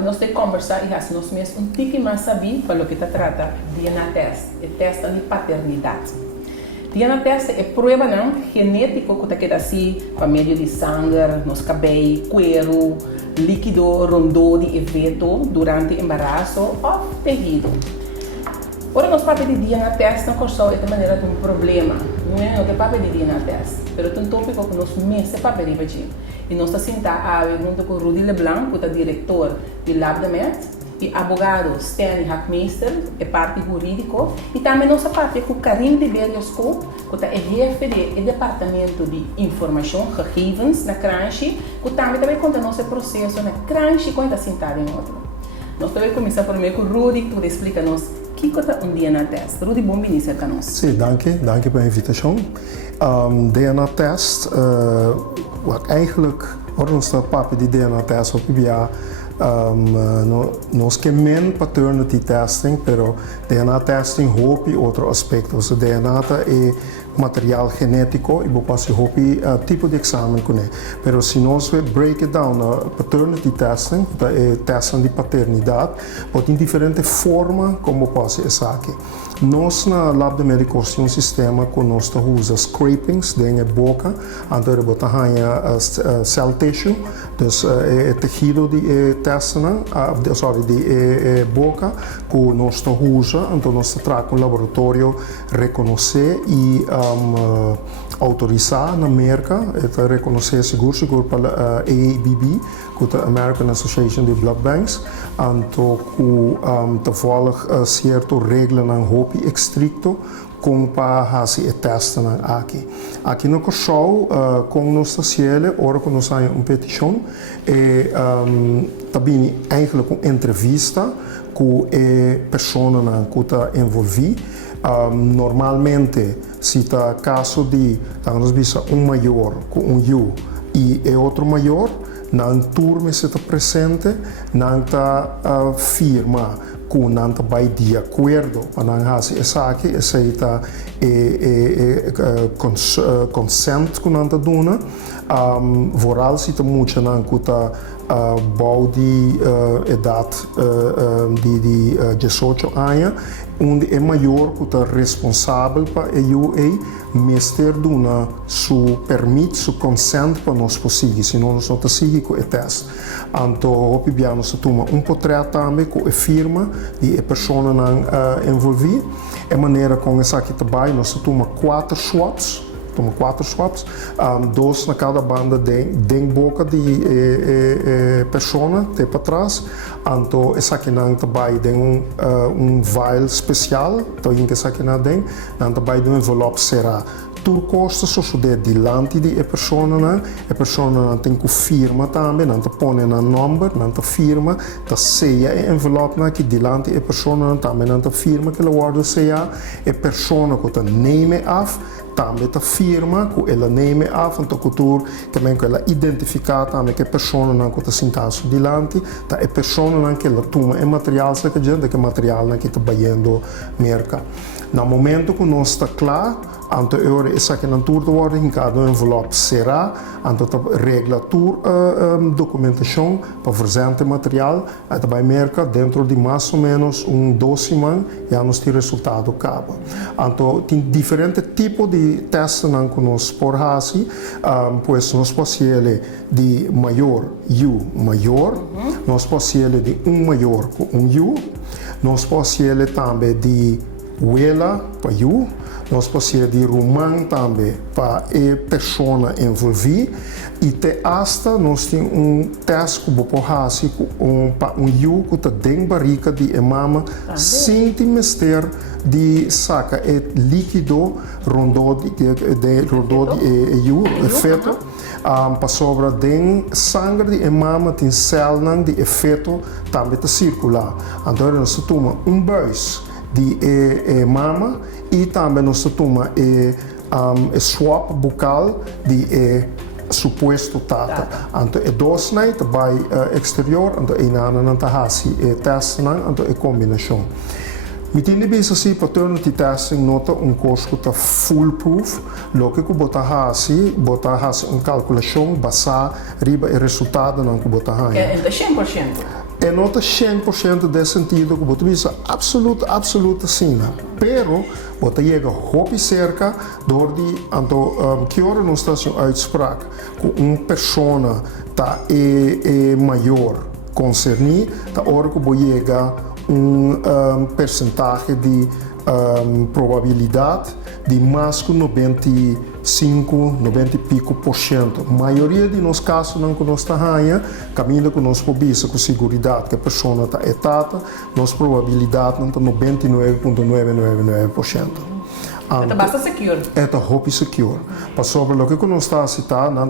hoje nós temos que conversar e assim nós mesmos tique mais saber para o que trata DNA test, é teste de paternidade. DNA test é prova não genética que está assim por meio de sangue, nos cabelos, cuero, líquido rondou de evento durante o embaraço ou tecido. Ora, nós papel de DNA test não só é de maneira de um problema, não é o que papel de DNA test, mas é um tópico que nós mesmos papel de fazer. E nós estamos sentados junto com Rudy Leblanc, que é diretor do Lab de Met, e advogado Stanley Hackmeister, é parte jurídica, e também nossa parte com Karim de Bergesco, que é chefe do Departamento de Informação, Gegevens, na Crunchy, que também conta nosso processo na Crunchy, quando está sentado em outro. Nós também começamos primeiro com Rudy, que explica-nos o que é um DNA test. Rudy, bom início para nós. Sim, dank pela invitação. DNA test, wat eigenlijk, ons papi de DNA test op via nós que men paternity testing, pero DNA testing hopi outro aspecto. O DNA é material genético e depois hopi tipo de exame com ele. Pero se nós break it down, paternity testing, é testing de paternidade, pode em diferente forma como pode ser aqui. Nós na Lab de Médico temos um sistema que nós usamos scrapings dentro da boca, então ele bota cell tissue, dus é tecido de testana, de boca que nós usamos, então nós traz um laboratório reconhecer e autorizar na América, é reconhecer seguro para AABB, que é a American Association of Blood Banks, então que toevallig certo regra na hopi estricto com para fazer teste aqui. Aqui no show com nossa ciele, ora com nossa petição é também eigenlijk uma entrevista com a pessoa que está envolvida. Normalmente, se está caso de maior com you e outro maior, não turma se está presente, não está firma com não está vai de acordo para não fazer essa aqui, essa está consent com não está dona, voral se está muito não que está bau de idade de 18 anos, onde é maior que está responsável para a UA, mestre dona su permite, su consent para nós conseguir, senão nós não conseguimos com o teste. Então, opibiano se toma portrait também com a firma de a pessoa envolvida, é maneira com essa aqui também, nós toma 4 swaps, dois na cada banda de boca de pessoa, até para trás. Então, essa aqui não também tem vial especial, então, essa aqui não tem, não também do envelope será tudo custa só de delante de a pessoa tem que firma também, não põe na número, não firma, tá ceia o envelope que delante a pessoa também não firma que ela guarda ceia, a pessoa que tá name af também está firma que ela name af, então cultura também que ela identifica também que a pessoa não está sentado delante, tá a pessoa não que ela toma é material que gente que material que está baiando merca. No momento que nós está claro, então eu essa que não tudo agora em cada envelope será, então regla toda documentação para presente material, também merca dentro de mais ou menos 2 semanas já nos tem resultado cabo. Então tem diferentes tipos de testes que nós por fazer, pois nós podemos de maior U maior, nós podemos de maior com U, nós podemos também de Wela para you, nós podemos de romã também para a pessoa envolvida e até hasta nós temos teste que vou fazer para you que está dentro da barriga de a mama sem mister de saca é líquido rondou de you feto para sobra de sangue de a mama tem célula de feto também está circular. Então nós toma buis de mama e também nós toma swap bucal de suposto tata. Então é dois night by exterior, então é nada não tá hasi teste não, então é combinação. Mitili bisa si paternity testing nota curso que está foolproof, lo que bota hasi calculação basada riba o resultado não que bota é 100%. é nota 100% de sentido que você visa absoluta sim. Pero você chega hopi cerca door die anto que hora não está assim uitspraak que uma pessoa tá maior concerni tá hora que você chega percentagem de probabilidade de mais que 95, 90 e pico por cento. A maioria de nós casos não que nós estamos caminhando com nós pobisa com segurança que a pessoa está etata, nossa probabilidade não está 99,999%. Então basta secure. É hopi secure. Para sobre o que nós está a citar, não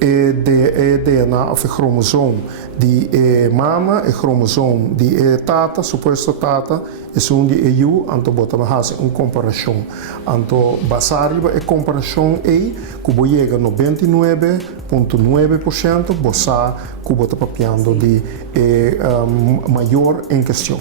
é DNA of chromosome de mama e chromosome de tata, suposto tata, e de EU, anto bota fazer uma comparação. Anto basariba é comparação que chega 99,9%, bossa que bota papiando de maior em questão.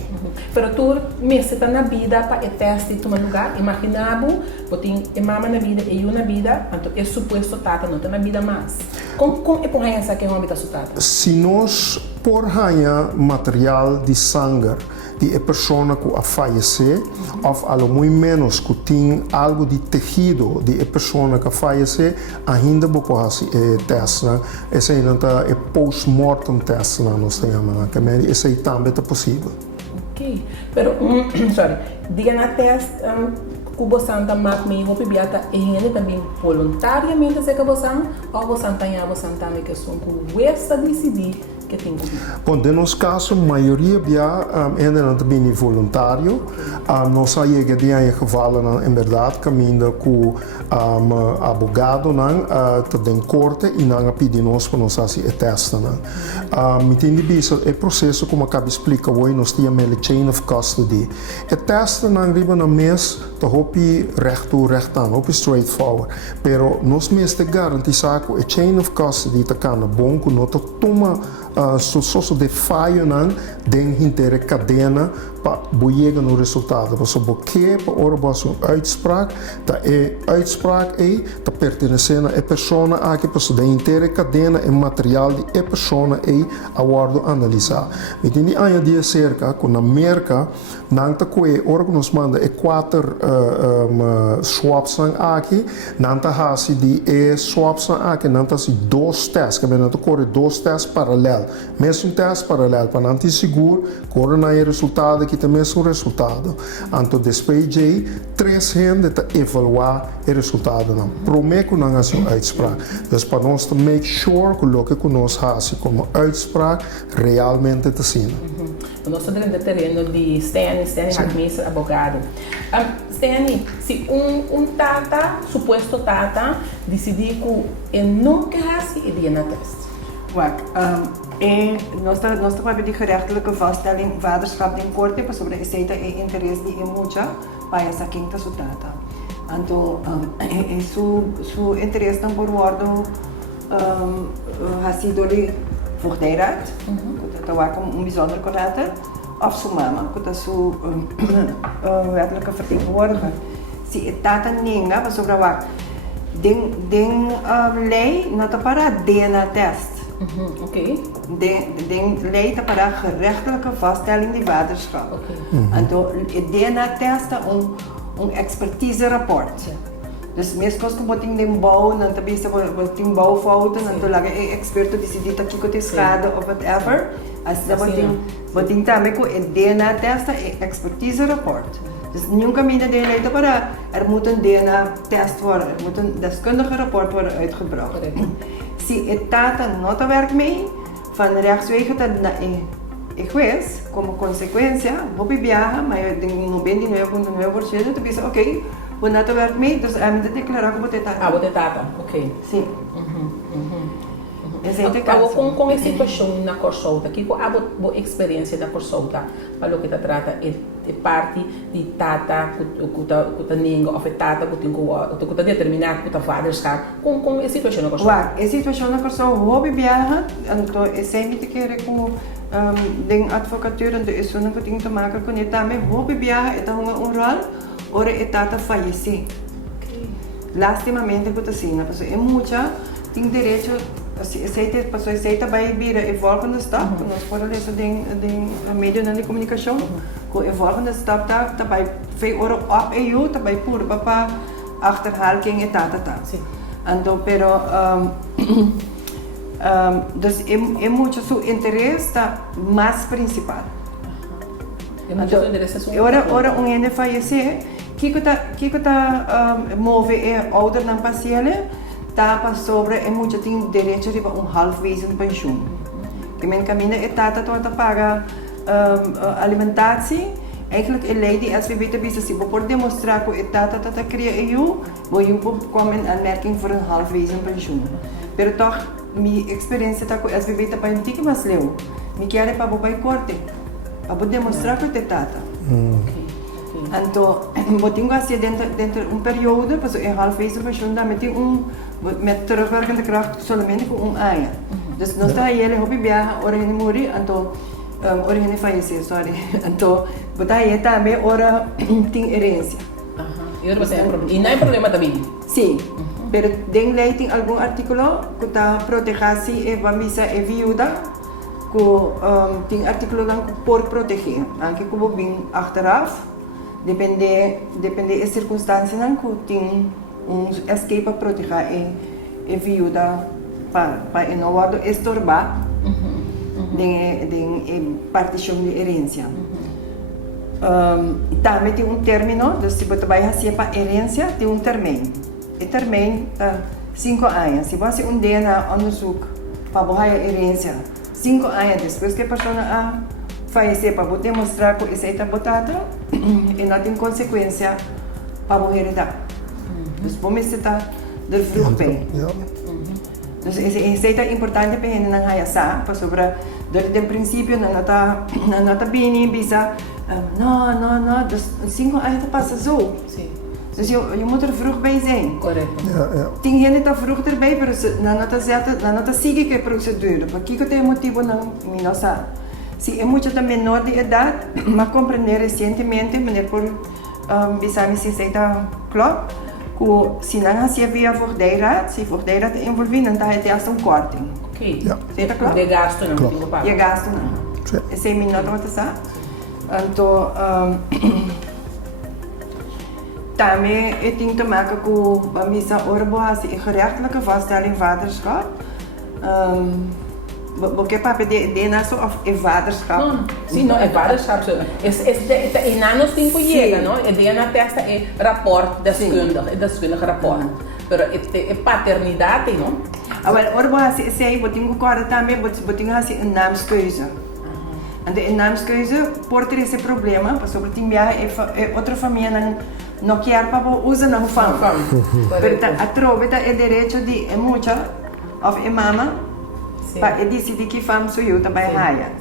Pero tu mesmo está na vida para teste tomar lugar, imaginabo, botin mama na vida e eu na vida, então é suposto tata não está na vida mais. Com é por essa que é uma vida tata. Se nós por material de sangue de a pessoa que a falecer, ou algo muito menos que tem algo de tecido de a pessoa que a falecer, ainda vou fazer teste, né? Esse aí não tá é post-mortem test, né? Nós chamamos, que esse aí também é possível. Ok, pero DNA test que você está mais meio hopi biata e ainda também voluntariamente se que você ou você está que são que você decidir que tem que bom, de nos caso, a maioria ainda não também é voluntário. Nós chega de aí que vale, em verdade, caminho com abogado, tem corte e não pede nós para nós fazer teste. Me tem de dizer, é processo como acaba de explicar hoje, nós temos a chain of custody. O teste não arriba na mês, tá hopi rechtão, hopi straightforward. Pero nós mesmos te garantizar que a chain of custody está cana bom, que nós toma sucesso de falho dentro inteira cadena para chegar no resultado. Você bloqueia para hora você uitspraak, tá uitspraak tá pertencendo a pessoa a que você da inteira cadena e material de a pessoa aguardo analisar. Me tem aí dia cerca com na América não tá com hora que nos manda 4 swaps aqui, não tá hasi de swaps aqui, não tá se 2 testes, que não tá corre 2 testes paralelos. Mesmo teste paralelo para não ter seguro, corre na resultado que também é o resultado. Então, depois de 3 gente para evaluar o resultado. Prometo que não é assim uitspraak. Então, para nós make sure que o que nós fazemos como uitspraak realmente está sendo. Nós estamos no terreno de Steny Hartmeister, advogado. Steny, se suposto tata, decidir que não quer fazer o DNA test. Nós estamos de gerechtelijke vaststelling vaderschap in korte, maar sobre esse interesse de mucha para essa quinta sutata. Então, su interesse não por ordem ha sido lhe voortijdig, dat was een bijzonder karakter, of su mama, dat is su wettelijke vertegenwoordiger. Si tata ninga, maar sobre wat, ding lei nota para DNA test. Okay. Den leidt para gerechtelijke vaststelling die vaderschap. Então, het DNA-test é expertise-rapport. Dus meestal als je boting den bouw, dan heb je boting bouwfouten, dan laat je experto decidir aqui que tem schade of whatever. Als je boting também com het DNA-test é expertise-rapport. Dus nunca minder de leidt para moet een DNA-test worden, moet een deskundige rapport worden uitgebracht. Se a tata não werkt mee, van rechtswege dat na juez, como consequência, vou viajar, mas eu tenho 99,9% de dizer, ok, o não werkt mee, dus eu me declarar como tata. Você tata, ok. Sim. Com a situação na consulta, que a boa experiência da consulta, para o que trata é parte de tata que tá ninguém ou tata que tá determinar que tá vaderskap com a situação na consulta. A situação na consulta, vou viajar, então é sempre que com den advocatuur en de is zo'n ding te maken kon je daarmee vou viajar, então um rol, ora é tata fallecer. Lastimamente que tá assim, a pessoa é muita tem direito aceita bij de volgende stap, nós podemos lezen de media de comunicação, com a volgende stap tá bij 2 euro op EU, tá bij puro para achterhaal quem é tá. Então, pero dus é muito seu interesse tá mais principal. É muito interesse. Ora ene fallecer, que tá move é ouder na paciente, tá sobre é muito tem direito de halfwezen pensioen. Que men caminha é tata toda paga alimentatie. Eigenlijk een lei die SVB te bieden, si voor demonstrar que tata cria eu, eu komen in aanmerking voor een halfwezen pensioen. Pero toch, mijn experiência tá com SVB tá para um tique mais leu. Me quer para bobai corte, para demonstrar que tata. Então, eu tenho assim dentro período, para o halfwezen pensioen, dan met terugwerkende kracht somente com ano. Dus nós tá ele hobby viaja, ora ele morre, então ora ele fallecer, sorry. Então, botar aí também ora tem herência. E não é problema também? Sim, mas tem lei tem algum artículo que está protegendo e vamisa e viúva, que tem artículo lá por proteger, anche como bem achteraf, depende das circunstâncias que tem escape para proteger e viúva para não guardar estorbar de partição de herência. Também tem término, então se você vai fazer para herência, tem termino. E termino 5 anos. Se você DNA onderzoek para você herência, 5 anos depois que a pessoa falecer para você mostrar que isso está botado, e não tem consequência para você herdar. Então, vamos estar de vroeg bem. Dus isso é importante para gente não hayasa, para sobre desde o princípio não está bem bisa não, dus 5 anos passa zo. Dus je moet vroeg bij zijn. Correto. Tem gente está vroeg erbij, mas não está sigue que procedura. Porque que tem motivo não minosa. Se é muito menor de idade, mas compreender recentemente, meneer por bisa se está claro. Se não se via voordijraad, se voordijraad involvido, dan heeft hij een korting. Oké. Is dat klopt? De gasto não, tem que pagar. Je gasto não. Esse é minuto wat is dat? Então, também eu tenho que maken com a missa oorboas e gerechtelijke vaststelling vaderschap. Porque papi de naso of é vaderschap. Não, sim, não é vaderschap. É nanos tempo chega, não? É de na testa é rapport deskundige rapport. Pero é paternidade, não? Agora, oorboas sei, eu tenho que também, eu tenho assim een naamskeuze. En de naamskeuze porta esse problema, sobre tem outra família não quer para usar não fam. Pero a trova é direito de é mucha of é mama. Para decidir que fam sou eu também raia.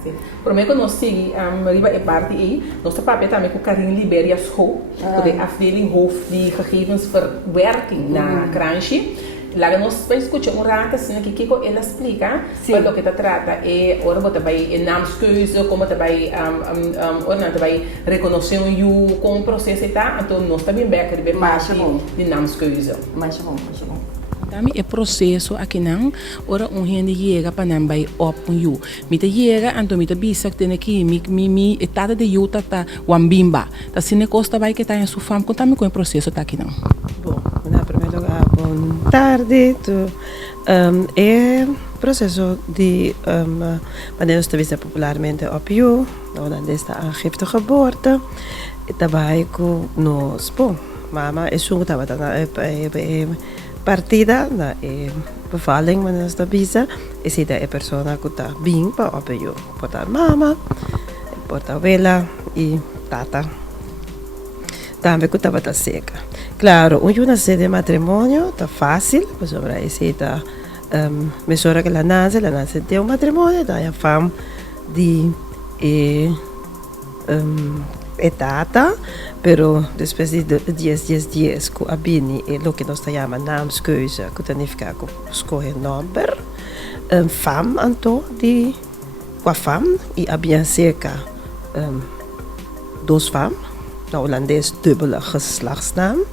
Por mim que nós seguimos riba é parte aí, nós papel também com Karin Liberia School, de afdeling hoofd die gegevensverwerking na Crunchy. Lá nós vamos escutar rato assim que ela explica para o que trata e ora você vai naamskeuze como você vai ora você vai reconhecer com o processo tá então nós também beca de parte de naamskeuze. Mais bom. Também é processo aqui não ora gente chega para não vai op you mita chega então mita bisa que tem aqui mi etapa de you tá wambimba tá sine costa vai que tá em sua fam contame com o processo tá aqui não. Bom, na primeiro lugar, boa tarde. É processo de wanneer we wisten popularmente opnieuw, dan is de aangifte geboorte. Daarbij ko nos po, mama is zo dat we dan partida na bevalling wanneer we bisa, is de persona que está bem para opnieuw, porta mama, porta abuela e tata. Também que estava tá seca. Claro, uma sede de matrimônio está fácil, por sobre esse tá mesura que ela nasce tem um matrimônio, daí a fam de etapa, pero depois de 10 dias com a bini é o que nós chamamos naamskeuze, que significa que escolhe number, fam então de com a fam e a bem seca dos fam. Na Hollandees dubbele geslachtsnaam.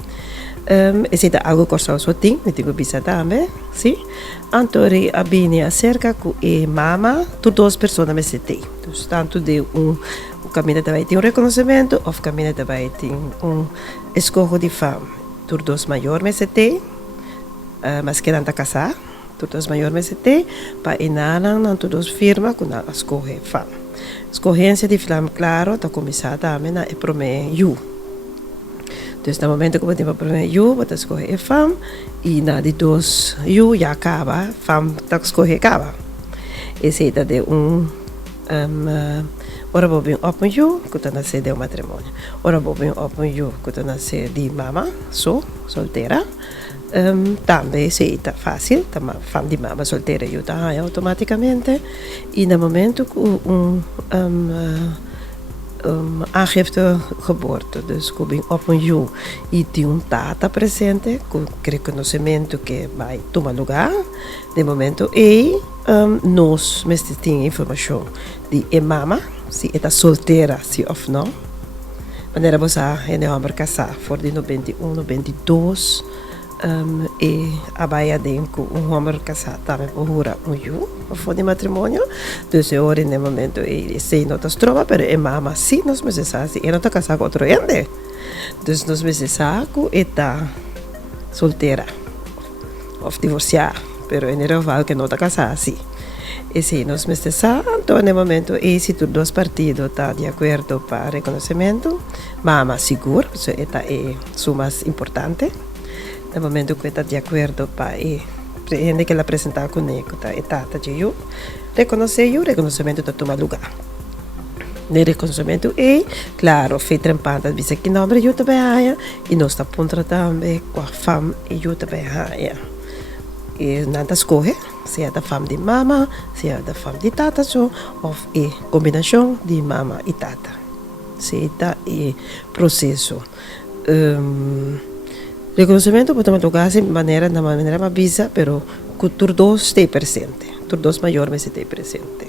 Esse é algo que eu tenho, me tenho bisa também, sim. Antori a bini acerca com e mama, tu duas pessoas me setei. Então, tanto de caminho também tem reconhecimento, ou caminho também tem escolho de fama. Tu dois maior me setei, mas que não tá casar. Tu dois maior me setei, para inalan não tu dois firma com a escolher fama. Escorrência de flama claro, tá começada também na prome you. Dus no momento que eu tenho para you, vou escolher fam e na de dois you já acaba, fam tá escolher acaba. Esse é de ora vou bem open you, que tá nascer de matrimônio. Ora vou bem open you, que tá nascer de mama, solteira. Também se tá fácil, tá fam de mama solteira you tá automaticamente. E no momento que aangifte geboorte, dus ik op een jou e tem tata presente com reconhecimento que vai tomar lugar de momento e nós mesmo tem informação de mama se está solteira se ou não maneira você é homem casar for de 91 92 e a baia dentro homem casar também por hora you for de matrimônio dus agora no momento e sei não está trova pero é mama sim nós me sabe se não está casar com outro ende dus nós me sabe que está solteira ou divorciada pero em geral que não está casada sim e sim nós me sabe então no momento e se tu dois partidos está de acordo para reconhecimento mama seguro isso é o mais importante no momento que está de acordo para gente que ela apresentar comigo tá etapa de eu reconhecer o reconhecimento da tomar lugar de reconhecimento e claro feito trempanta diz que nome eu também há e nós está ponto também com a fam e eu também há e nada escolhe se é da fam de mama se é da fam de tata ou combinação de mama e tata se está e processo reconhecimento pode tomar de maneira mais visa, pero que os dois estejam presentes, os dois maiores estejam presentes.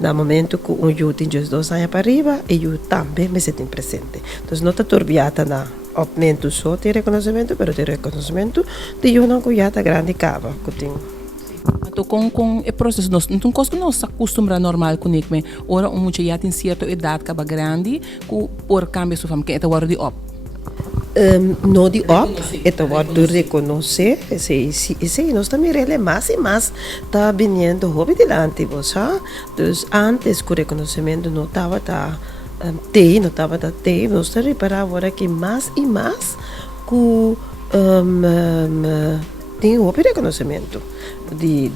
No momento que eu tenho os 2 anos para arriba, eu também me sinto presente. Então, não está turbiada na aumento só de reconhecimento, pero de reconhecimento de uma coisa grande cava que tenho. Então, com o processo, não coisa não se acostuma normal com ele, mas ora mulher já tem certa idade que é grande, que por cambio sua família é hora de op. No de op, é hora de reconhecer, esse nós também ele mais e mais está vindo hobby delante, você. Então, antes que o reconhecimento não estava não estava nós está reparar agora que mais e mais que tem hobby reconhecimento de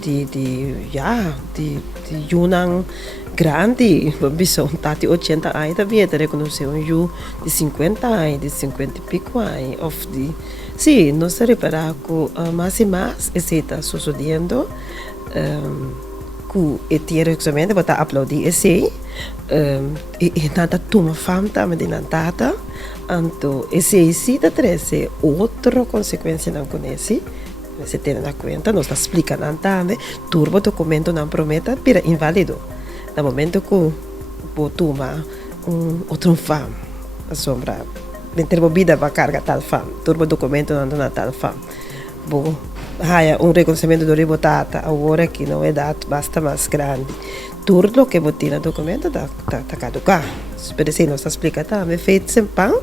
Yunnan grande, bisão tá de 80 anos também tá reconhecer you de 50 anos, de 50 e pico anos, of de sim, nós reparar que mais e mais está sucedendo que tem reconhecimento para aplaudir esse e nada toma fama também de nada, então esse está trazendo outra consequência não conhece. Você tem na conta, nós está explicando também, turbo documento não promete para inválido. No momento que vou tomar outro fam, a sombra, dentro da vida vai carregar tal fam, turbo documento não dá tal fam. Vou reconhecimento do ribotata, agora que não é dado, basta mais grande. Tudo que vou ter no documento está caducar. Por isso, nós está explicando também, feito sem pão,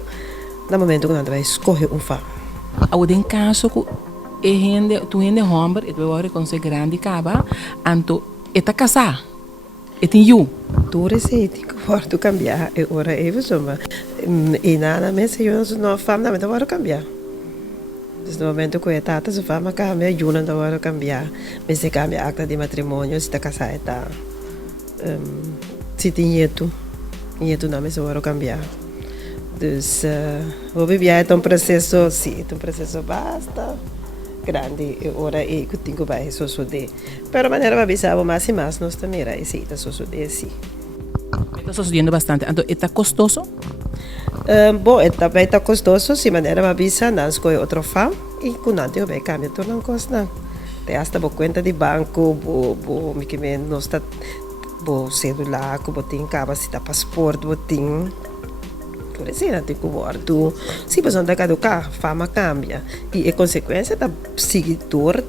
no momento que nós vai escolher fam. Agora, em caso que tu hende homem, e tu vai reconhecer grande caba, então, está casado. E tem you. Tu receita que pode cambiar, e ora é isso, e nada mais se eu não faço nada, não vou cambiar. Desde o momento que a tata se faz cambia, eu não vou cambiar. Mas se cambia a acta de matrimônio, se está casada, está. Se tem nieto não me se vou cambiar. Então, vou viver um processo, sim, um processo basta. Grande ora e que tenho vai suceder. Pero maneira vai avisar mais e mais nós também era esse está suceder sim. Está sucedendo bastante. Então, está custoso? Bom, está custoso, se maneira vai avisar, não escolhe outro fam e com nada vai cambiar tudo não custa. Tem hasta bo conta de banco, bo me que men nós está bo celular, que bo tem capacidade passaporte, bo tem por isso não tem que guardar. Se você não caducar, fama cambia. E a consequência da seguidor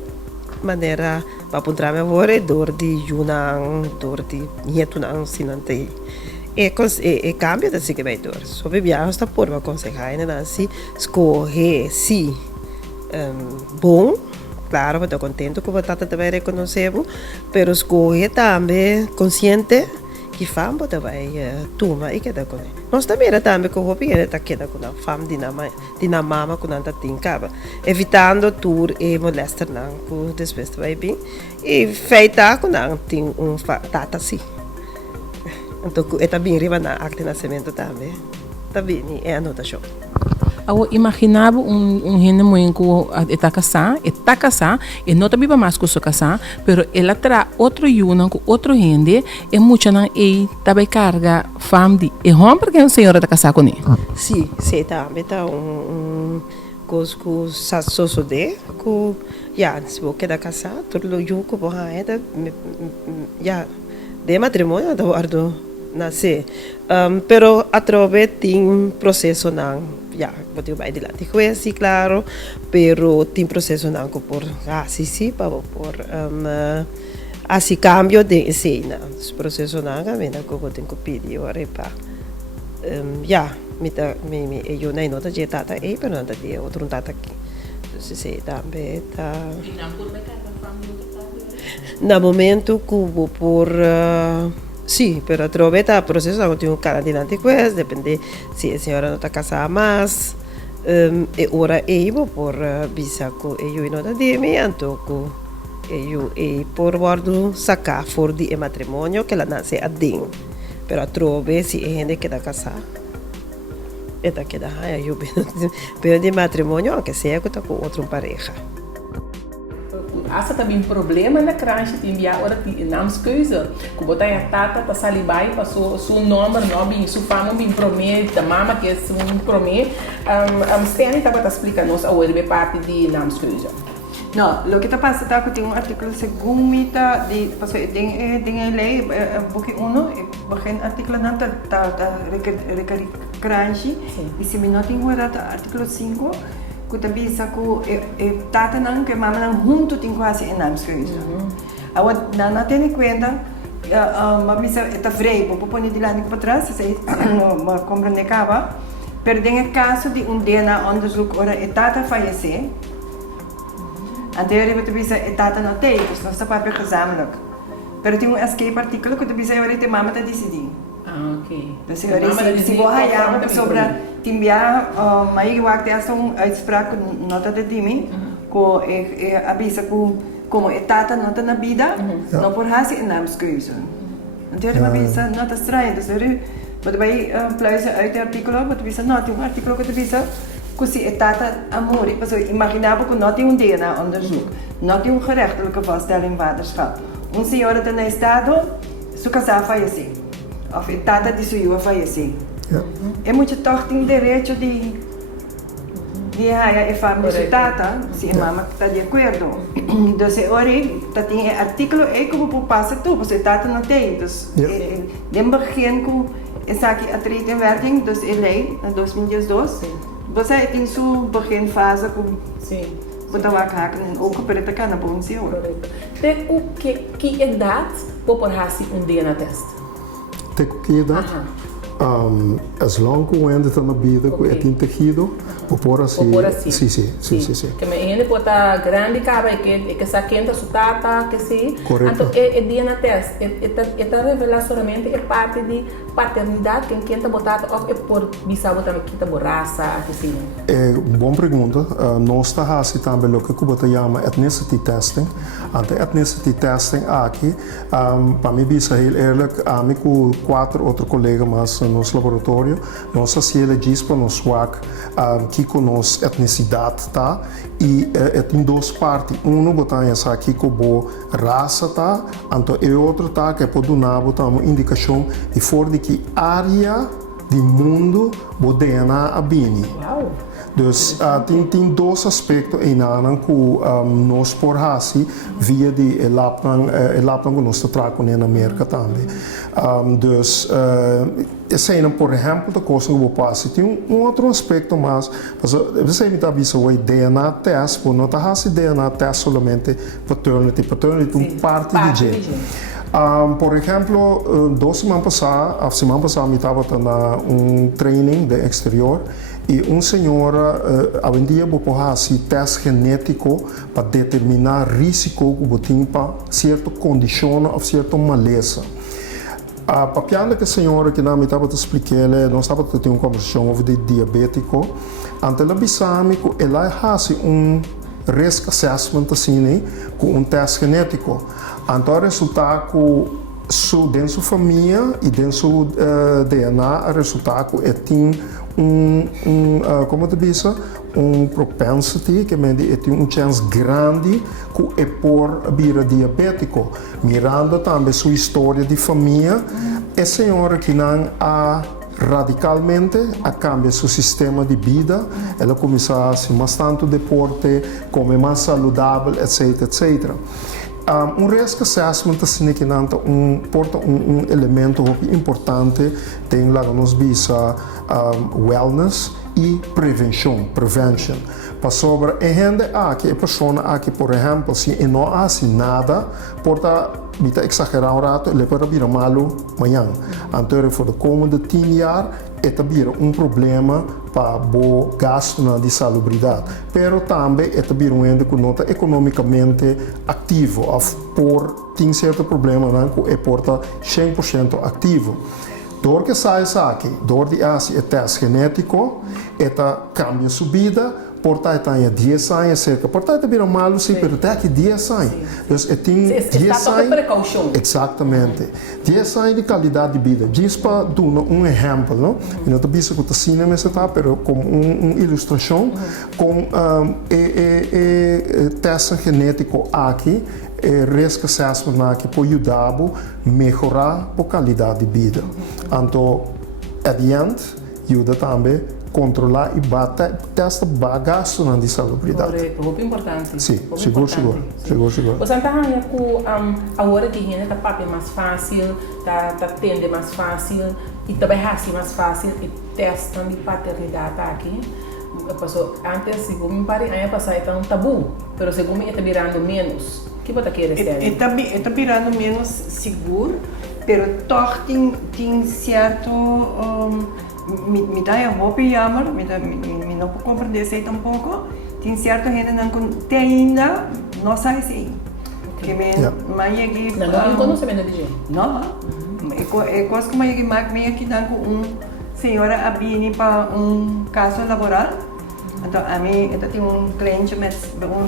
maneira para apontar meu avô dor de junang, dor de nietunang sinante. E cambia da seguidor. Sobre viagem está por aconselhar ainda assim, escolher se bom. Claro, estou contente que o Tata também reconheceu, mas escolher também consciente que fam também tuma e que da com. Nós também também que o hobby está queda com a fam de na mama com anta tincava, evitando tour e molestar não com depois vai bem e feita com não tem tata assim. Então é também riba na acta de nascimento também. Também é anotação. Eu imaginava gente muito que está casado, e não está mais com sua casada, mas ela traz outro yuna com outro gente, e muita não é também carga família. E como porque a senhora está casada com ele? Sim, sim, também está coisa que só de que já se você quer casar, tudo o jugo por aí já de matrimônio da guardo nascer, pero através tem processo não já pode vai adiante foi assim claro, pero tem processo não que por sim para por assim cambio de cena, processo não a mim que eu tenho que pedir agora para já me eu nem nota de tata aí pero não de outro tata aqui então se também tá no momento que por sim, pero através do processo eu tenho um cara adiante com isso, depende se a senhora não está casada mais, e ora eu por bisa que eu não está de mim, então que eu por guardo sacar fora de matrimônio que ela nasce a din, pero através se a gente que está casada, está que dá eu pero de matrimônio aunque seja que está com outra pareja. Asa também problema na crunch de enviar agora de namskeuze. Que botar a tata tá salibai para seu nome, sua fama, bem promete, da mama que é um promete. Steny tá para explicar nos a outra parte de namskeuze. Não, o que está passando é que tem artigo segundo mita de passou tem a lei porque begin artigo não tá crunch e se me não tem o artigo 5 que também saco tata não que mama não junto tem quase namskeuze. Agora não tem conta mas está frei por pôr de lá para trás se não compreende cava perdem o caso de DNA onderzoek ora tata faleceu anterior também tata não tem dus não está papel gezamenlijk pero tem escape artikel que também agora tem mama tá decidir. Ok. Dus se você sobre timbia mas eu acho que essa uitspraak nota de dimi ko avisa ko como etata nota na vida não por hasi namskeuze. Então ele avisa nota estranha, dus ele pode vai pluizen uit het artikel, wat avisa nota um artikel que avisa que se etata amor, ik imaginava que não tem DNA onderzoek, não tem gerechtelijke vaststelling vaderschap. Senhora está no estado, sua casa faleceu. Of tata de sua faleceu. É muito toch tem direito de a família de tata, se a mama está de acordo. Então, se ori, tá tem artigo é como passa tu, você tata não tem. Então, dem begin com essa aqui a trade in werking, dus in lei, em 2012. Você tem sua begin fase com botar a haken en ook para te kan na bom senhor. Tem o que idade por hasi DNA test? Tem que idade? As long que o ende está na vida, que é tejido, por assim. Sim. Que me ainda pode grande caba que saquenta su tata, que sim. Correto. Então, é DNA test, está revelar somente a parte de paternidade, quem está botado, ou é por bisavô também que está borraça, que sim. É uma boa pergunta. Nós está assim também o que o chama ethnicity testing. Ante ethnicity testing aqui, para mim bisa heel eerlijk, mim com 4 outros colegas mas no nosso laboratório, nós fazemos diz para nós swak que com nossa etnicidade tá e tem duas partes. Botar essa aqui com boa raça tá, então e outro tá que pode dar uma indicação de fora de que área do mundo o DNA abini. Dus tem dois aspectos em nada que nós por assim via de elapang que nós trabalhamos na América também. Dus esse é por exemplo da coisa que eu passo. Tem outro aspecto mais, você me está dizendo o DNA test, por não tá assim DNA test somente paternity parte de gente. Por exemplo, 2 semanas passadas, a semana passada eu estava na training de exterior e senhora hoje em dia vou fazer teste genético para determinar risco que tem para certa condição ou certa maleza. A papiada que a senhora que me estava explicando, nós estava tendo uma conversação sobre diabético, ante ela bisame que ela faz risk assessment assim, com teste genético. Então, o resultado que dentro da família e dentro do DNA, o resultado é tem como tu diz, propensity, que tem chance grande que é por vir diabético. Mirando também sua história de família, é senhora que não há radicalmente a cambiar seu sistema de vida, ela começa a fazer bastante deporte, comer mais saudável, etc, etc. Risk assessment assim que não porta elemento importante tem lá nos visa wellness e prevention. Para sobre a gente que a pessoa que por exemplo se não faz nada porta bita exagerar um rato ele pode vir malo amanhã. Então for the coming 10 anos é também problema para o gasto de salubridade, pero também é também ende que nota economicamente ativo, por tem certo problema que é porta 100% ativo. Door que sai aqui, door de é teste genético, cambia sua vida, portanto tem 10 anos cerca, portanto vira malo sim, mas tem aqui 10 anos. Então tem 10 anos. Exatamente. 10 anos de qualidade de vida. Diz para dar exemplo, não? Eu não estou dizendo que o cinema está, mas como uma ilustração com teste genético aqui. Risk assessment aqui pode ajudar a melhorar a qualidade de vida. Então, adiante, ajuda também a controlar e bater esta bagaço na salubridade. Correto, muito importante. Sim, seguro. Você está que agora que a gente está mais fácil, está tendo mais fácil e também assim mais fácil e testa de paternidade aqui. Antes, segundo me parece, é um tabu, mas segundo me está virando menos. O que você quer dizer? Está virando menos seguro, mas tem certo. Me dá um pouco jammer, me não posso compreender isso tampouco. Tem certo gente que ainda não sabe se. Que mas aqui. Não conhecimento de gente. Não. É quase como aqui que dá com senhora abini para caso laboral. Então, a mim, eu tenho cliente, mas uma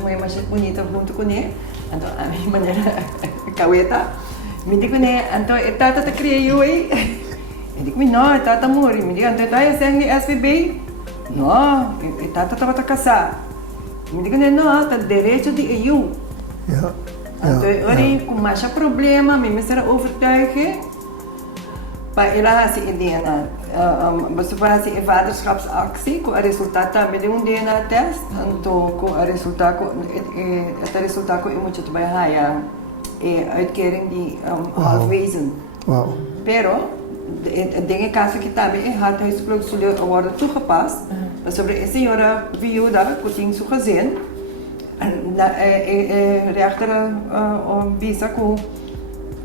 mulher mais bonita junto com ele. Então, a minha maneira caueta. Me digo, então, eu tata criei aí. Eu digo, não, eu tata morri. Me digo, então, eu tenho SBB. Não, eu tata estava casar. Me digo, não, tá direito de eu. Então, eu com mais problema, me será overtuigen. Para ela assim DNA, você vai assim vaderschapsactie, com o resultado também de DNA test, então com o resultado, o resultado é muito bem high, uitkering de halfwezen. Pero, tem caso que também had huisvloedselen worden toegepast, sobre a senhora viúva que tinha seu gezin, rechter visa que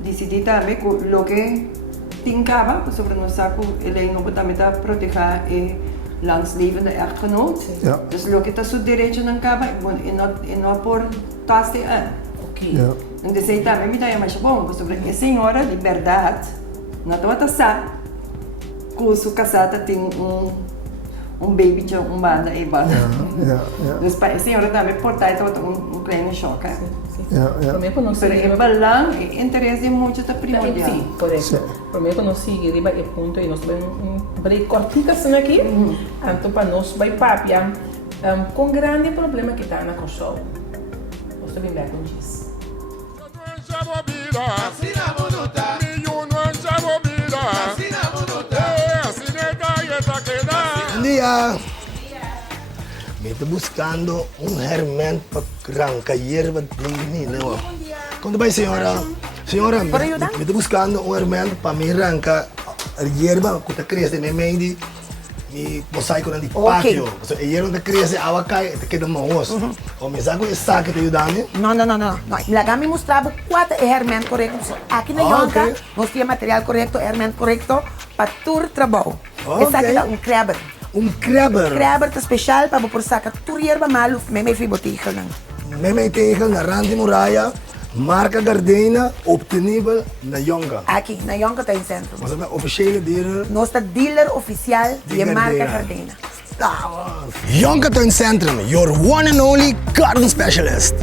decidiu também que o que Tinkaba, sobre nós saco, ele não pode proteger langslevende echtgenoot. Ja. Dus lo kita su direito ng kaba, e não por taste an. Ok. Não desei também me dá mais bom, sobre a senhora liberdade, na tua taça, com su casada tem baby de banda e banda. Dus a senhora também portar kleine choque. Pero é balang, é interesse muito da primordial. Sim, correto. Primeiro nós seguimos o ponto e nós vamos break cortita aqui, então para nós vai papia com grande problema que está na console. Nós também vai com isso. Buen día. Me estou buscando hermano para arrancar hierba de menino. Quando vai, senhora? Senhora, me estou buscando hermano para me arrancar hierba que está crescendo em meio de mosaico de patio. A hierba está crescendo, a água cai, queda moos. O me saco esse saco te ajudando? Não. Lá me mostrava qual é o hermano correto. Aqui na Yonka, nós temos material correto, hermano correto para todo trabalho. Esse aqui é crabber. Crabber? Crabber é especial para você sacar toda a hierba malo, mesmo em botiga. Mesmo tegen na Rande Muraya, marca Gardena, obtenível na Yonka. Aqui, na Yonka tem centro. Mas é officiële dealer? Nós é dealer oficial de marca Gardena. Yonka Tuin Centrum, your one and only garden specialist.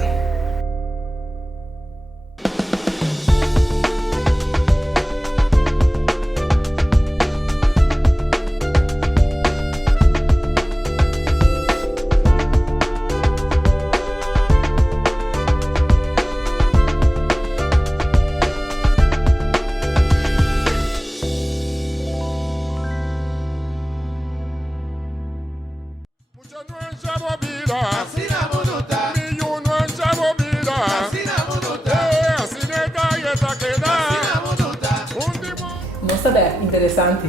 Nossa, é interessante.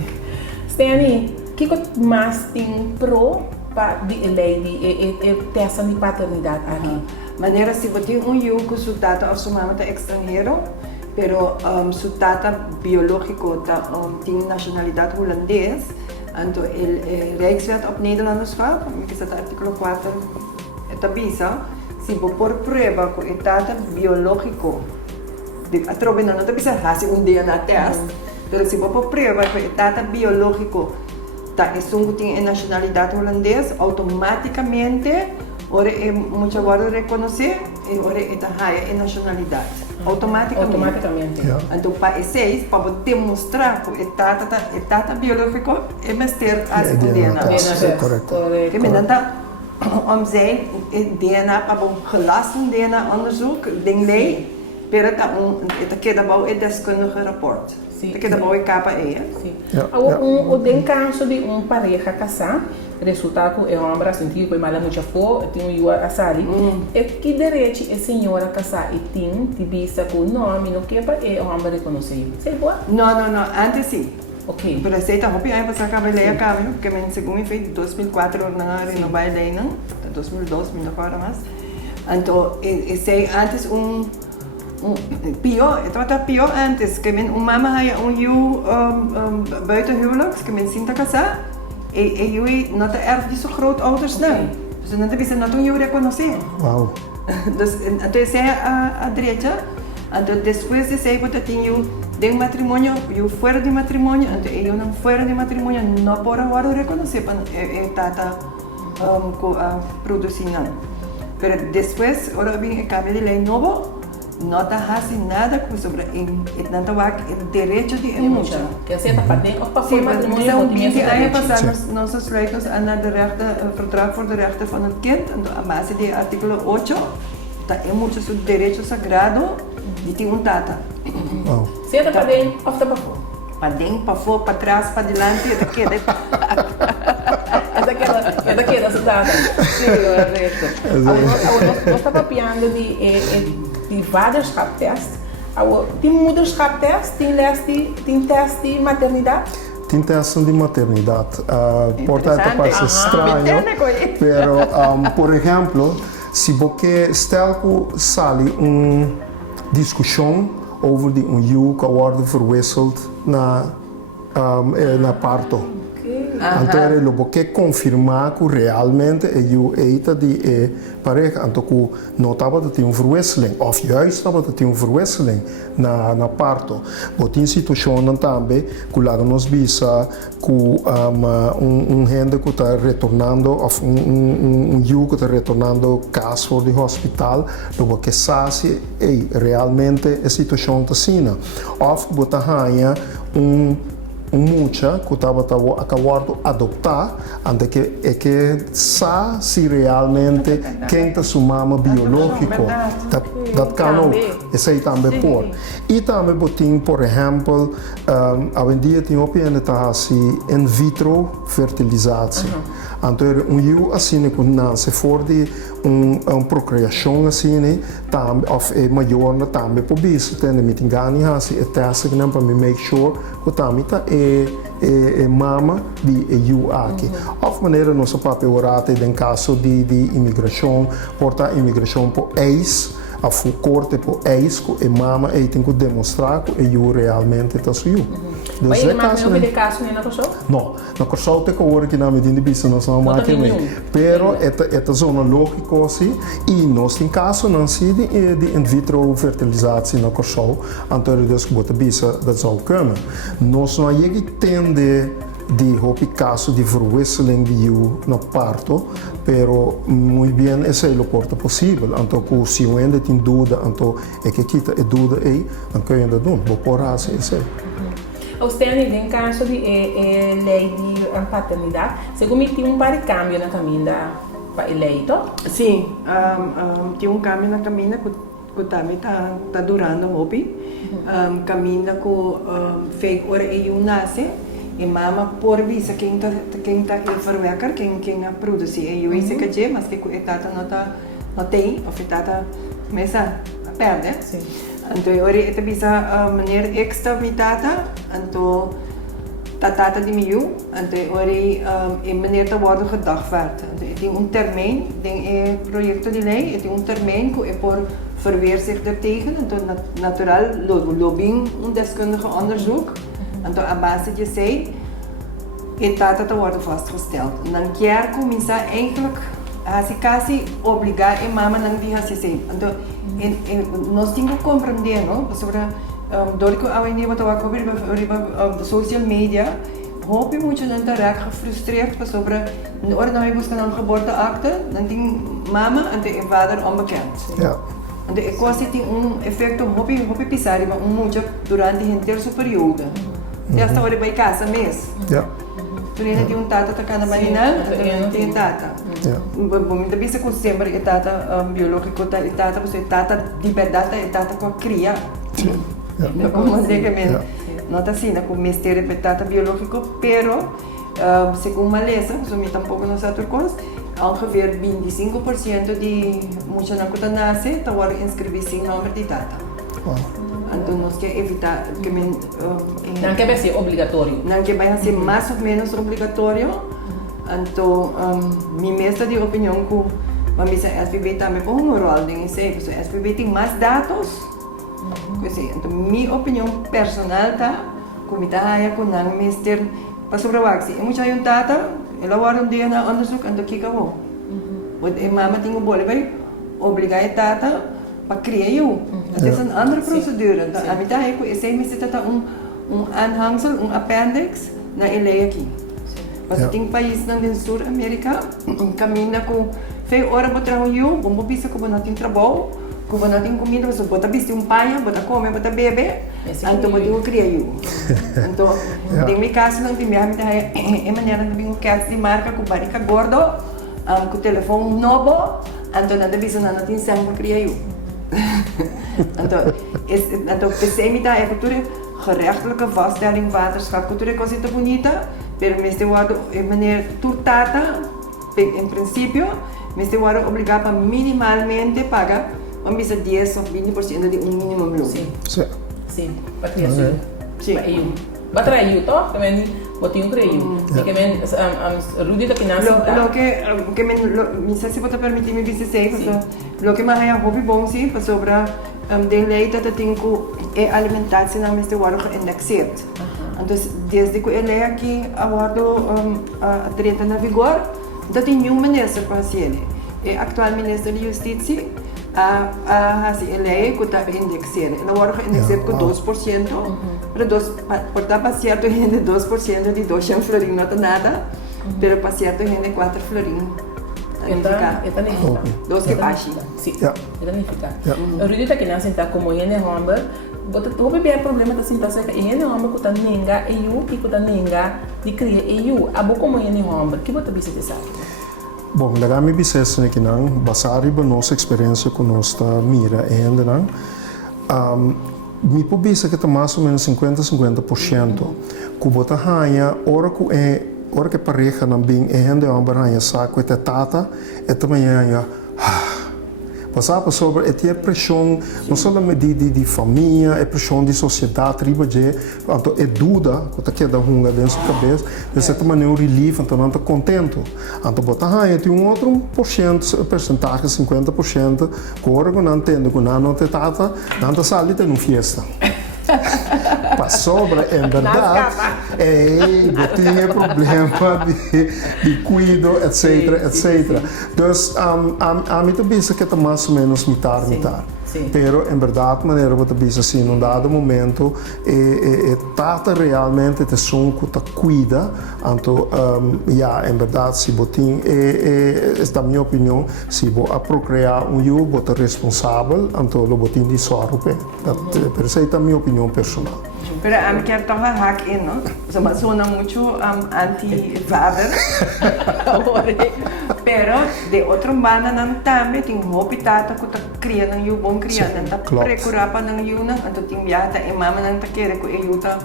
Steny, o que mais tem pro para a lei de teste de paternidade aqui? Maneira se você tem que seu tata ou sua mãe é estrangeiro, pero seu tata biológico tem nacionalidade holandês, então ele Rijkswet op Nederlanderschap, que está no artigo 4, etabisa, se você por prova que o tata biológico, não etabisa fazer DNA test, pero se você por prova que o tata biológico tem nacionalidade holandesa, automaticamente ora é muita guarda reconhecer e ora é nacionalidade automaticamente. Então para esse para demonstrar que o tata biológico é mestre a DNA. Correto. Que menanta zijn DNA para gelasten DNA onderzoek ding lei pero het queda bom é deskundige rapport. Het queda bom é capa Sim. O tem caso de pareja casar, resultado é homem sentido que mala muito for, tem o asali. É que direito é senhora casar e tem de vista que o nome não quer para é homem reconhecido. Sei boa? Não, antes sim. Ok. Pero aceita hopi aí para sacar lei a cabo, porque men segundo me fez 2004 na renovar lei não, 2002 me não agora mais. Então, sei antes pior, het was pior antes, que men mama had buitenhuwelijk, que men sinta casar, e jullie não erf die zo groot ouders não. Dus não te bisa não tu reconhecer. Wow. Dus então essa é a direita. Então depois de sei que tinha de matrimônio, eu fora de matrimônio, então eu não fora de matrimônio não por agora reconhecer para tata produzir não. Pero depois, ora bem, acaba de lei novo. Não está fazendo nada sobre o direito de emoção. Que aceita para dentro ou para fora matrimônio. Então, 20 anos passados, nossos leiders aan het verdrag voor de rechten van het kind, a base do artigo 8, está muito seu direito sagrado de ter tata. Senta para dentro ou para fora? Para dentro, para fora, para trás, para diante, é daquele. É daquela cidade. Sim, correto. Nós estamos piando de vários raptestes. Tem muitos raptestes, tem teste de maternidade? Tem teste de maternidade. Portanto, parece estranho. Mas, por exemplo, se você sale uma discussão over you que wordt verwisseld na parto. Então, você confirmar que realmente o eita de pareja, então que não estava a ter verwisseling, ou juist estava a ter verwisseling na parto. Mas tem situação também que lá nos visa que gente que está retornando, ou you que está retornando casa for de hospital, logo que sabe realmente a situação está assim. Ou que você ganha mucha que estava acabando adoptar, ante que sabe se realmente quem está sua mama biológico, dat kan ook, esse aí também por. E também botin, por exemplo, hoje em dia tem opinião de assim in vitro fertilização. Então, assim que nasce for de procriação assim, também of maior também por isso, tem me engane assim, testa que não para me make sure que também tá mama de EU aqui. Of maneira nosso papel orate em caso de imigração, porta imigração por ex, a corte por ex que mama e tem que demonstrar que EU realmente está suyo. Mas ele não vai ter caso nem na Kosovo? Não, na Kosovo tem que agora que na medida de não são mais que nem. Pero esta zona lógica assim e nós tem caso não se de in vitro fertilização na Kosovo, então eles que botar bisa da zou kunnen. Nós não aí tende de hopi caso de verwisseling de you no parto, pero muy bien esse é o corto possível. Então, se o ainda tem dúvida, então é que quita a dúvida aí, então que ainda não, vou por assim esse. Você tem caso de lei de paternidade, segundo tem par de cambio na caminho para eleito? Sim, tem cambio na caminho que também tá durando hopi. Caminho que fez hora e nasce. E mama por visa quem tá ele verwerker quem a produzir e eu isso que é mas que a tata não tem ou a tata começa a perder então eu esta visa maneira extra vitata então tata de mil então eu maneira da worden gedagvaard tem termijn tem projeto de lei tem termijn que é por verweer zich daartegen então natural lobbying deskundige onderzoek. Então, a base de sei, a data wordt vastgesteld. Dan quer começar eigenlijk, quase obrigar a mama não vir a sei. Então, nós temos que compreender, não? Sobre door que ao início estava a social media, hoop muito não estar gefrustreerd sobre, na hora não buscar uma geboorteakte, dan tem mama en de vader onbekend. Ja. Então, é quase tem efeito hoop pisar, mas muito durante a inteira período. Esta hora vai casa mesmo. Ja. Toen je die tata takana banina, tem tata. Bom, da bisa com sempre tata biológico, tata você tata de verdade, tata com cria. Como dizer que não tá assim, com mistério de tata biológico, pero segundo uma lesa, so me tampouco não sabe coisa, ongeveer 25% de muitos não que nasce, tá agora inscrever-se em nome de tata. Então nós quer evitar que não quer ser obrigatório. Não quer vai ser mais ou menos obrigatório. Então minha mestra de opinião que a missa SPB também põe um rol nisso. Porque a SPB tem mais dados. Então minha opinião personal tá como tá aí com a mestra para sobre o axi. Muito aí data, ela vai dia na onderzoek então que acabou. Porque a mama tem bolle vai obrigar a data para criar eu. Het is een andere procedure. A mim daí eu sei me se trata aanhangsel, appendix na ele aqui. Mas tem países na Sul-América, caminha com feio hora para trabalhar, como bisa que não tem trabalho, como não tem comida, você bota bicho pai, bota come, bota bebê, então pode criar eu. Então, tem meu caso não tem minha daí é maneira de vir cats de marca com barriga gordo, com telefone novo, então nada bisa não tem sangue para criar eu. Então pensei me dar cultura gerechtelijke vaststelling vaderschap cultura é coisa bonita, pero me este guardo de maneira turtada, em princípio, me este guardo obrigado para minimalmente pagar, vamos dizer 10 ou 20% de mínimo lucro. Sim, para criar sim. Para trair o toque, também botinho creio. Porque men Rudy da finança. Lo que me se pode permitir me dizer lo que mais é hobby bom sim, para sobre de lei dat het tem que alimentação na mesma hora indexado. Então desde que ele aqui agora a 30 na vigor, então tem nenhum ministro para ser. O atual ministro de Justiça a lei que está indexada. Ela agora indexada com 2%, para para certo gente 2% de 200 florins não é nada, mas para certo gente 4 florins. Está dos que baixam. Sim, está unificado. O Rudy está aqui na sentar como ele é Humber, Houve bem problema da sintação que ele não homem que tá ninga eu que tá ninga de criar eu abo como ele homem que você bisa dessa. Bom, legal me bises né que não basado na nossa experiência com nossa mira ainda não. Me publica que tá mais ou menos 50%. Que bota hanha hora que pareja não bem ainda uma barranha saco até tata é também passava sobre a pressão não só da medida de família, a pressão de sociedade, riba de, então é dúvida, que está da runga dentro da cabeça, de certa maneira o relief, então não está contente. Então botar aí tem um outro percentagem, 50%, que agora não entende, que não tem tata, não está salindo em uma festa. Para sobra, em verdade, tinha problema de cuido, etc, etc. Então, a mim também que está mais ou menos metade. Pero, em verdade, maneira que você assim, num dado momento, trata realmente de som que te cuida. Então, em verdade, se você esta é a minha opinião, se você procriar você é responsável, então você tem de sorte. Pero essa é a minha opinião personal. Pero a mí quiero tomar hack in, ¿no? Suena mucho anti-vader. Pero de outro banda não também tem um hospital que está criando um bom criando, está procurar para não ir não, então tem viata e mama não está querendo que eu tá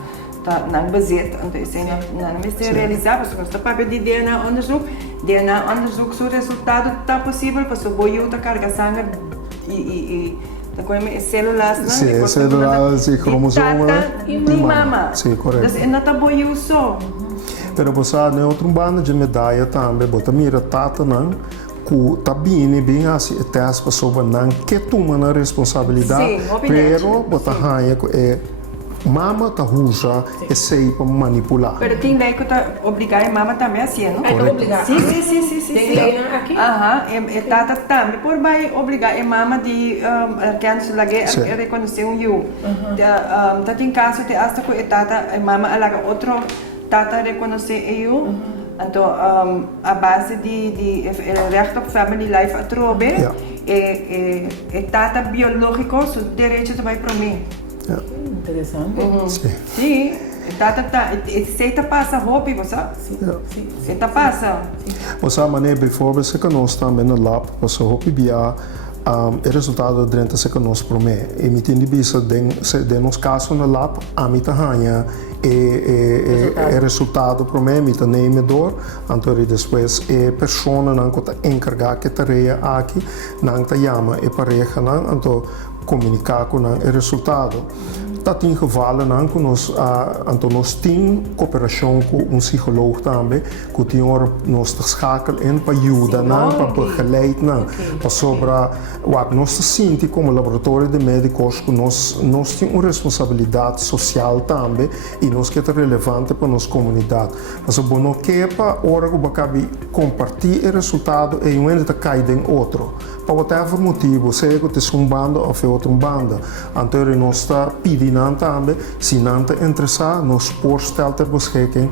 não baseado, então isso não me se realizar, porque nós está para de DNA onderzoek, so resultado está possível, para so boio tá carga sangue e células, né? Sim, células e cromossomos e mama. Sim, correto. Então não está boio só. Pero você não outro bando de medalha também, bota mira tata não, que tá bem assim, até as pessoas não que tomam a responsabilidade, pero bota raia é mama tá ruja e sei para manipular. Pero tem lei que tá obrigar a mama também assim, não? É obrigar. Sim. Tem lei aqui? E tata também por vai obrigar a mama de câncer lá que reconhecer eu. Tá tem caso de hasta que tata a mama alaga outro tata reconhecer eu. Então a base de recht op family life atrobe é tata biológico o direito de vai para mim. Interessante. Sim. Você passa roupa, você? Sim. Você passa? Você maneira, bijvoorbeeld, se nós também no lab, você roupa bia, o resultado dentro se nós promete. E me tem de bisa de nos caso no lab, a mim tá ganha o resultado promete, me tá neemedor, então depois a pessoa não que tá encarregada que tarefa aqui, não tá chama e pareja não, então comunicar com o resultado. Dat in gevallen não que nós temos cooperação com psicólogo também, que tem nós schakelen in para ajudar, para begeleiden, para sobre wat nós sentimos como laboratório de médicos que nós temos uma responsabilidade social também e nós que é relevante para nossa comunidade. Mas o bom que para hora que você compartilhar o resultado e um ainda cai em outro. Para whatever motivo, seja que é um banda ou é outra banda, então nós está pedindo também, se não está interessado, nós voorstellen ter beschikking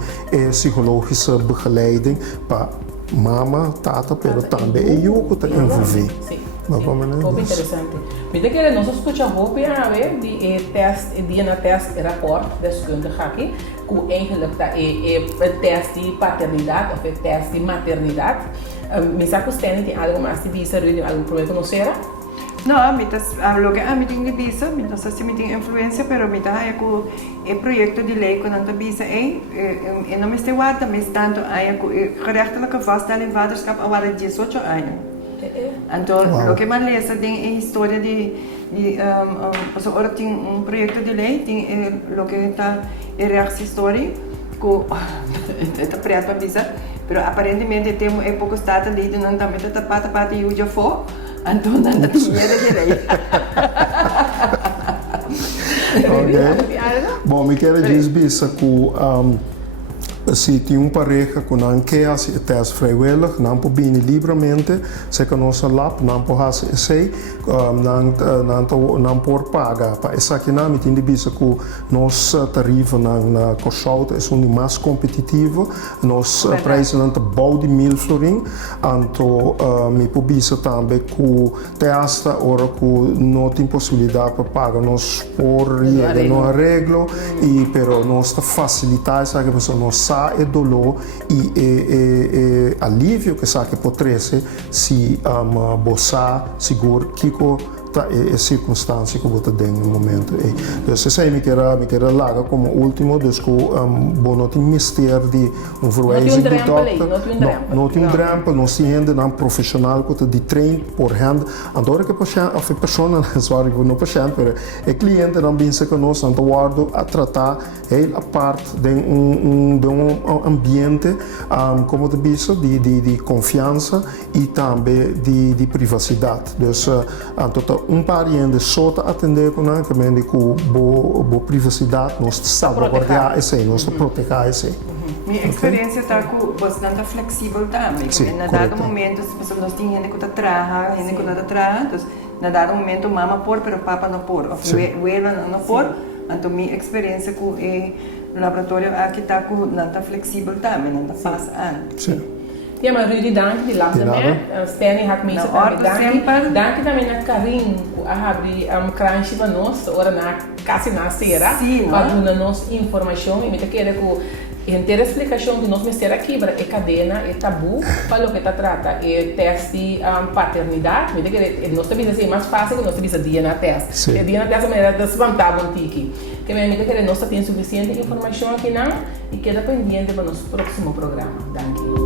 psychologische begeleiding para mama, tata, pero também eu que está envolvido. Muito interessante. Me diga que nós escutamos roupa de teste, DNA test rapport deskundige aqui, que eigenlijk test de paternidade ou test de maternidade. Me sabe que tem algo mais de visa, algo problema com você? Não, lo que a mim tem visa, não sei se me tem influência, pero me tá aí com o projeto de lei que não tem visa não me está guarda, mas tanto aí com gerechtelijke vaststelling vaderschap ao de 18 anos. Então, lo que mais lesa tem a história de passou agora tem projeto de lei, tem lo que está reação história, que está preto para visa, pero aparentemente temos pouco estado ali, não também está parte e o já foi. Então não tem dinheiro de lei. Ok. Bom, me quero dizer que se tem pareja que não quer fazer teste vrijwillig, não pode vir livremente, se que nossa lab não pode fazer isso, não pode pagar. Para isso aqui não, me tem de dizer que nossa tarifa na Kosovo é um mais competitivo, nosso preço não é bom de 1.000 florin, então me pode dizer também que testa hora que não tem possibilidade para pagar nós por no arreglo e pero nós facilitar essa que pessoa não sai dolor e alívio que sabe pode trazer se bossa seguro Kiko é circunstância que eu estou dentro no momento. Então, se eu me quero largar como último, dus que não tem mistério de verwijzing de dokter. Não tem drempel, não se ainda não profissional que de trein por hand. Andora que a pessoa sorry não paciente, mas o cliente não pensa que nós não guardo a tratar a parte de ambiente como te disse de confiança e também de privacidade. Dus pariente só atender com a que boa privacidade, nós salvaguardar isso, nós proteger isso. Minha experiência está bastante flexível também. Na dado momento, nós temos gente que está trabalhando, gente que não está trabalhando, então na dado momento mama por, pero papa não por, ou abuela não por. Então minha experiência com o laboratório aqui está flexível também, não está passando. Ja, maar Rudy, dank die lacht mij. Stanley had mij zo dank. Dank também na Karin, a abrir crunch para nós, ora na casa na cera, para dar nos informação e me querer que inteira explicação de nós mestre aqui para cadena, tabu, para o que está trata, teste paternidade, me querer nós também assim mais fácil que nós também DNA teste. DNA teste é maneira desvantagem tiki. Que me querer nós tem suficiente informação aqui não e queda pendente para nosso próximo programa. Danke.